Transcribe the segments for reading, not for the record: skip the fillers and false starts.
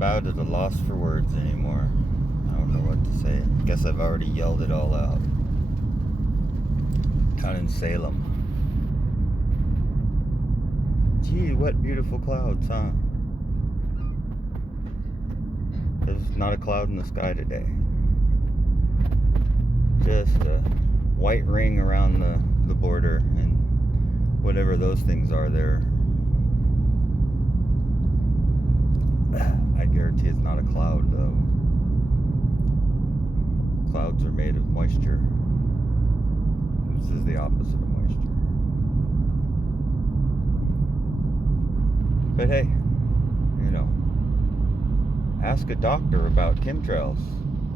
about at a loss for words anymore. I don't know what to say. Guess I've already yelled it all out. Down in Salem. Gee, what beautiful clouds, huh? There's not a cloud in the sky today. Just a white ring around the border and whatever those things are there. I guarantee it's not a cloud, though. Clouds are made of moisture. This is the opposite of moisture. But hey, you know, ask a doctor about chemtrails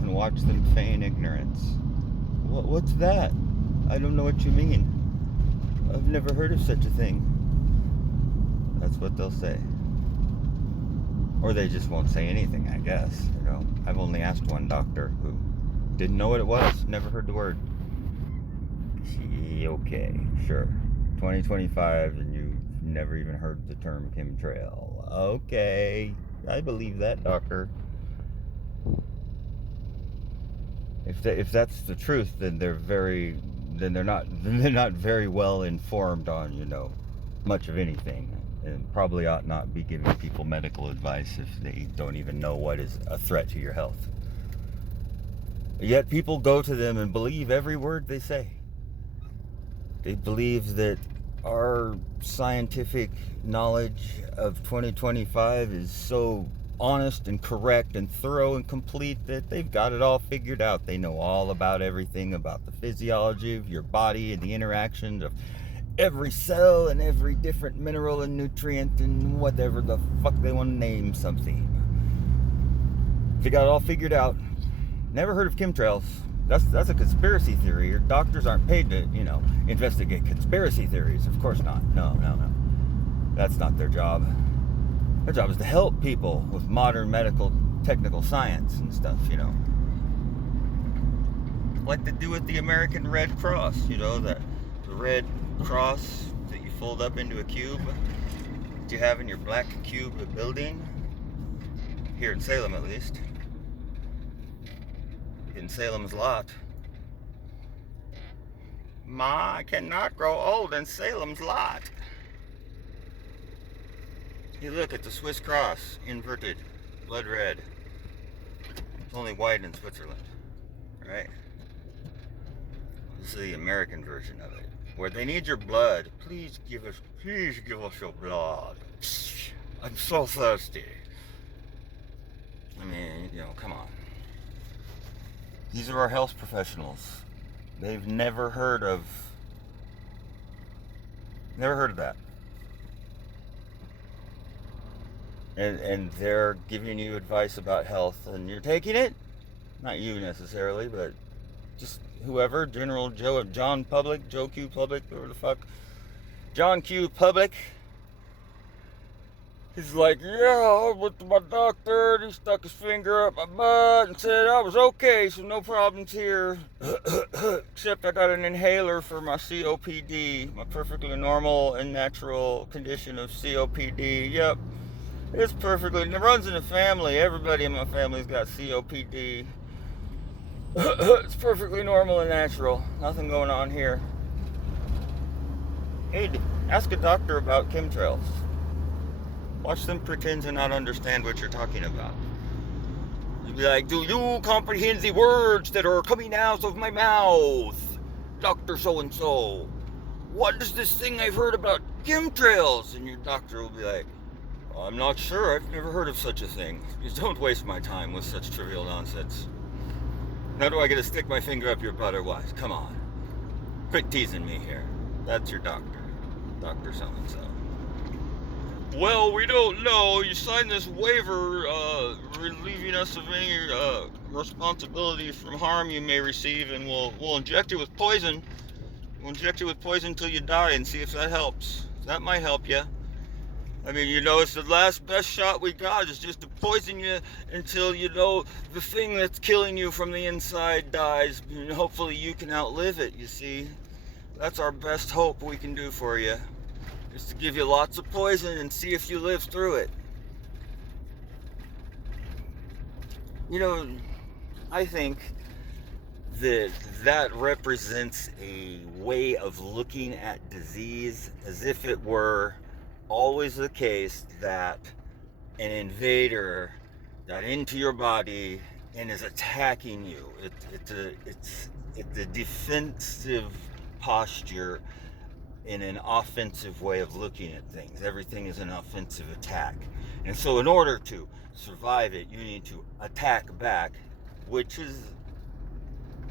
and watch them feign ignorance. What's that? I don't know what you mean. I've never heard of such a thing. That's what they'll say. Or they just won't say anything, I guess. You know, I've only asked one doctor who didn't know what it was, never heard the word. Okay, sure. 2025 and you've never even heard the term chemtrail. Okay, I believe that, doctor. If that's the truth, then they're not very well informed on, you know, much of anything, and probably ought not be giving people medical advice if they don't even know what is a threat to your health. Yet people go to them and believe every word they say. They believe that our scientific knowledge of 2025 is so honest and correct and thorough and complete that they've got it all figured out. They know all about everything about the physiology of your body and the interactions of every cell and every different mineral and nutrient and whatever the fuck they want to name something. They got it all figured out. Never heard of chemtrails. That's a conspiracy theory. Your doctors aren't paid to, you know, investigate conspiracy theories. Of course not. No. That's not their job. Their job is to help people with modern medical technical science and stuff, you know. Like they do with the American Red Cross, you know, the red cross that you fold up into a cube that you have in your black cube building. Here in Salem, at least. In Salem's lot. Ma, I cannot grow old in Salem's lot. You look at the Swiss cross, inverted, blood red. It's only white in Switzerland, right? This is the American version of it, where they need your blood. Please give us your blood. I'm so thirsty. I mean, you know, come on. These are our health professionals. They've never heard of that. And they're giving you advice about health, and you're taking it. Not you necessarily, but just whoever, General John Public, Joe Q Public, whatever the fuck, John Q Public. He's like, yeah, I went to my doctor, and he stuck his finger up my butt and said I was okay, so no problems here. Except I got an inhaler for my COPD, my perfectly normal and natural condition of COPD. Yep, it's perfectly, it runs in the family. Everybody in my family's got COPD. It's perfectly normal and natural. Nothing going on here. Hey, ask a doctor about chemtrails. Watch them pretend to not understand what you're talking about. You'll be like, do you comprehend the words that are coming out of my mouth? Dr. So-and-so. What is this thing I've heard about chemtrails? And your doctor will be like, I'm not sure. I've never heard of such a thing. Just don't waste my time with such trivial nonsense. Now do I get to stick my finger up your butt or what? Come on. Quit teasing me here. That's your doctor. Dr. So-and-so. Well, we don't know. You signed this waiver relieving us of any responsibility from harm you may receive, and we'll inject you with poison. We'll inject you with poison until you die and see if that helps. That might help you. I mean, you know, it's the last best shot we got is just to poison you until, you know, the thing that's killing you from the inside dies, and hopefully you can outlive it, you see. That's our best hope we can do for you. Is to give you lots of poison and see if you live through it. You know, I think that that represents a way of looking at disease as if it were always the case that an invader got into your body and is attacking you. It's a defensive posture in an offensive way of looking at things. Everything is an offensive attack. And so in order to survive it, you need to attack back, which is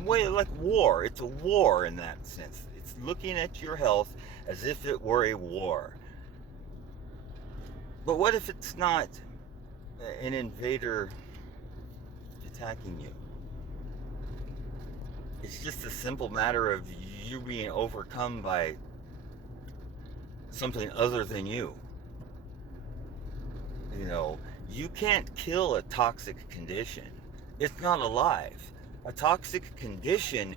way like war. It's a war in that sense. It's looking at your health as if it were a war. But what if it's not an invader attacking you? It's just a simple matter of you being overcome by something other than you. You know, you can't kill a toxic condition. It's not alive. A toxic condition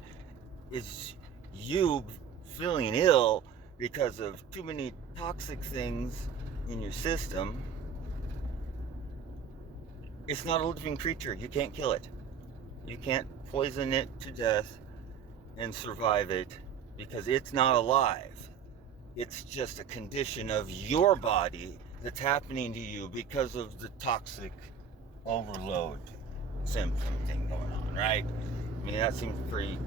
is you feeling ill because of too many toxic things in your system. It's not a living creature. You can't kill it. You can't poison it to death and survive it because it's not alive. It's just a condition of your body that's happening to you because of the toxic overload symptom thing going on, right? I mean, that seems pretty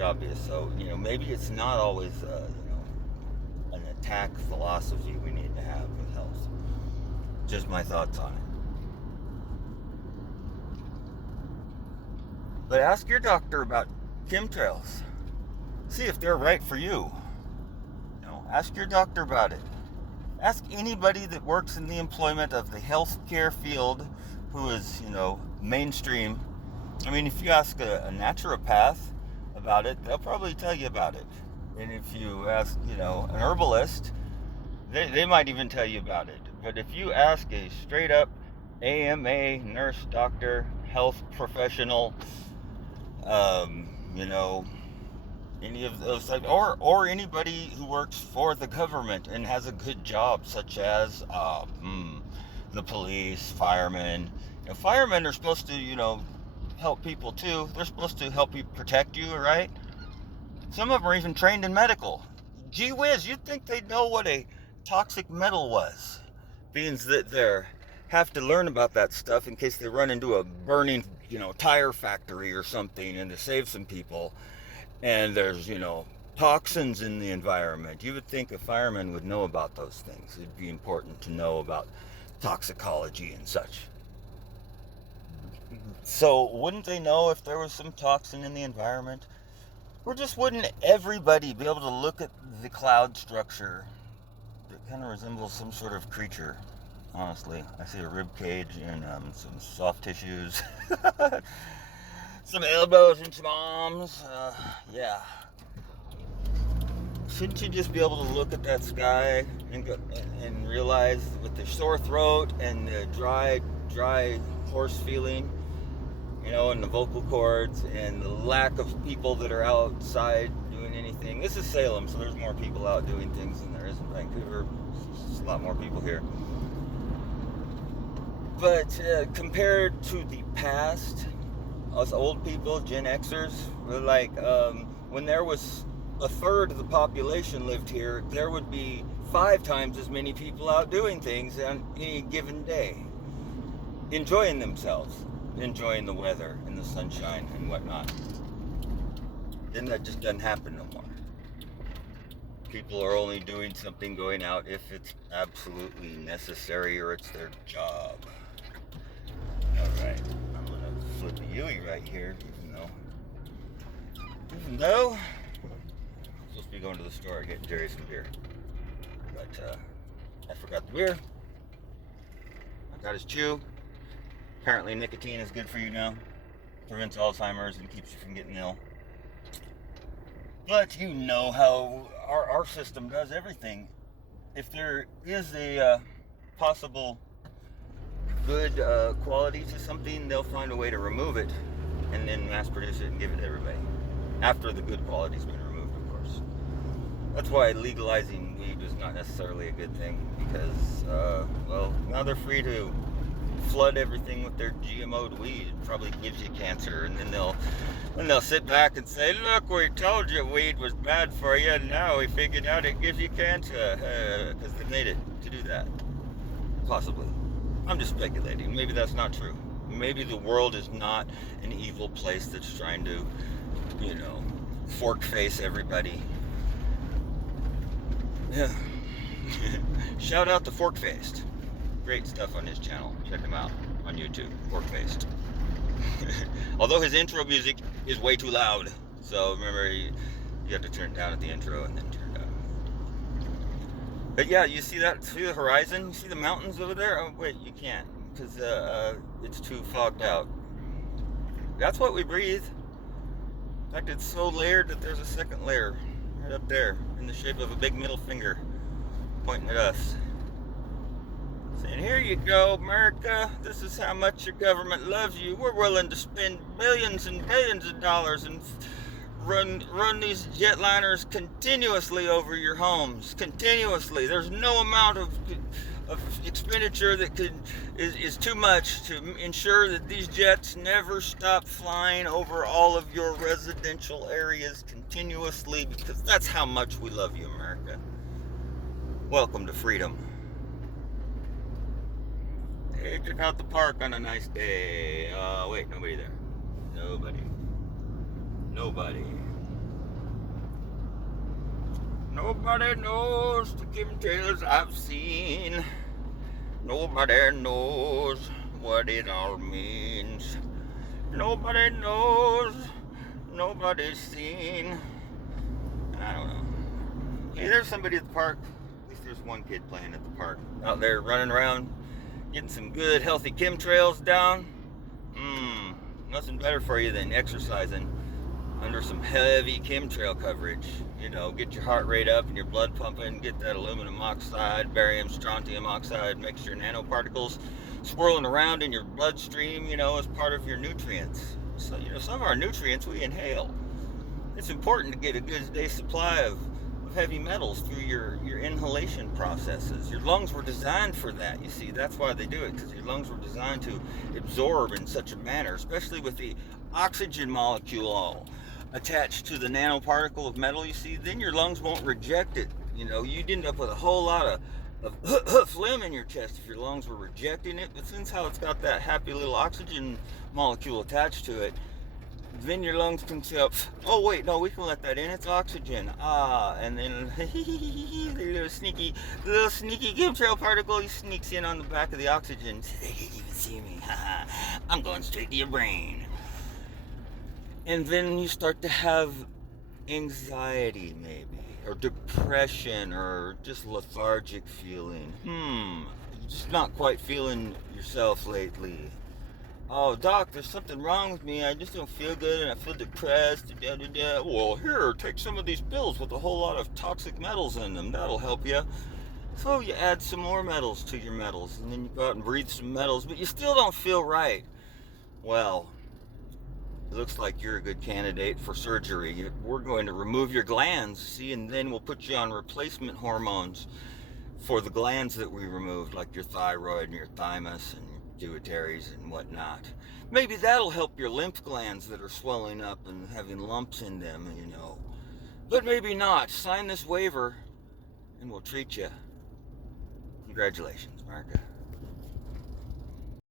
obvious. So, you know, maybe it's not always, an attack philosophy we need to have with health. Just my thoughts on it. But ask your doctor about chemtrails. See if they're right for you. You know, ask your doctor about it. Ask anybody that works in the employment of the healthcare field who is, mainstream. I mean, if you ask a naturopath about it, they'll probably tell you about it. And if you ask, an herbalist, they might even tell you about it. But if you ask a straight up AMA, nurse, doctor, health professional, any of those types, or anybody who works for the government and has a good job, such as the police, firemen. Firemen are supposed to, help people too. They're supposed to help you protect you, right? Some of them are even trained in medical. Gee whiz, you'd think they'd know what a toxic metal was. Being that they have to learn about that stuff in case they run into a burning, tire factory or something and to save some people. And there's, toxins in the environment. You would think a fireman would know about those things. It'd be important to know about toxicology and such. So wouldn't they know if there was some toxin in the environment? Or just wouldn't everybody be able to look at the cloud structure that kind of resembles some sort of creature? Honestly, I see a rib cage and some soft tissues, some elbows and some arms. Yeah. Shouldn't you just be able to look at that sky and realize with the sore throat and the dry hoarse feeling, and the vocal cords and the lack of people that are outside doing anything. This is Salem, so there's more people out doing things than there is in Vancouver. There's a lot more people here. But compared to the past, us old people, Gen Xers, we're like, when there was a third of the population lived here, there would be 5 times as many people out doing things on any given day, enjoying themselves, enjoying the weather and the sunshine and whatnot. Then that just doesn't happen no more. People are only doing something, going out, if it's absolutely necessary or it's their job. Alright, I'm gonna flip a Yui right here, even though I'm supposed to be going to the store and getting Jerry some beer. But I forgot the beer. I got his chew. Apparently nicotine is good for you now. Prevents Alzheimer's and keeps you from getting ill. But you know how our system does everything. If there is a possible good quality to something, they'll find a way to remove it and then mass produce it and give it to everybody. After the good quality's been removed, of course. That's why legalizing weed is not necessarily a good thing, because, now they're free to flood everything with their GMO'd weed. It probably gives you cancer, and then they'll sit back and say, look, we told you weed was bad for you, and now we figured out it gives you cancer, because they made it to do that. Possibly. I'm just speculating. Maybe that's not true. Maybe the world is not an evil place that's trying to, fork face everybody. Yeah. Shout out to Fork Faced. Great stuff on his channel. Check him out on YouTube. Fork Faced. Although his intro music is way too loud. So remember, you have to turn it down at the intro and then turn it up. But yeah, you see that? See the horizon? You see the mountains over there? Oh, wait, you can't. Because it's too fogged out. That's what we breathe. In fact, it's so layered that there's a second layer right up there in the shape of a big middle finger pointing at us. Saying, here you go, America. This is how much your government loves you. We're willing to spend billions and billions of dollars and run these jetliners continuously over your homes. Continuously. There's no amount of expenditure that is too much to ensure that these jets never stop flying over all of your residential areas continuously, because that's how much we love you, America. Welcome to freedom. Hey, check out the park on a nice day. Wait, nobody there. Nobody. Nobody knows the chemtrails I've seen. Nobody knows what it all means. Nobody knows. Nobody's seen. I don't know. Hey, there's somebody at the park. At least there's one kid playing at the park. Out there running around, getting some good, healthy chemtrails down. Nothing better for you than exercising under some heavy chemtrail coverage. Get your heart rate up and your blood pumping, get that aluminum oxide, barium strontium oxide mixture nanoparticles swirling around in your bloodstream, as part of your nutrients. So, some of our nutrients we inhale. It's important to get a good day's supply of heavy metals through your inhalation processes. Your lungs were designed for that, you see. That's why they do it, because your lungs were designed to absorb in such a manner, especially with the oxygen molecule attached to the nanoparticle of metal, you see. Then your lungs won't reject it. You'd end up with a whole lot of phlegm in your chest if your lungs were rejecting it. But since how it's got that happy little oxygen molecule attached to it, then your lungs can say, oh wait, no, we can let that in, it's oxygen. And then the little sneaky chemtrail particle, he sneaks in on the back of the oxygen. They didn't even see me. I'm going straight to your brain. And then you start to have anxiety, maybe, or depression, or just lethargic feeling. You're just not quite feeling yourself lately. Oh, doc, there's something wrong with me. I just don't feel good, and I feel depressed. Well, here, take some of these pills with a whole lot of toxic metals in them. That'll help you. So you add some more metals to your metals, and then you go out and breathe some metals, but you still don't feel right. Well, it looks like you're a good candidate for surgery. We're going to remove your glands, see, and then we'll put you on replacement hormones for the glands that we removed, like your thyroid and your thymus and your pituitaries and whatnot. Maybe that'll help your lymph glands that are swelling up and having lumps in them, But maybe not. Sign this waiver and we'll treat you. Congratulations, America.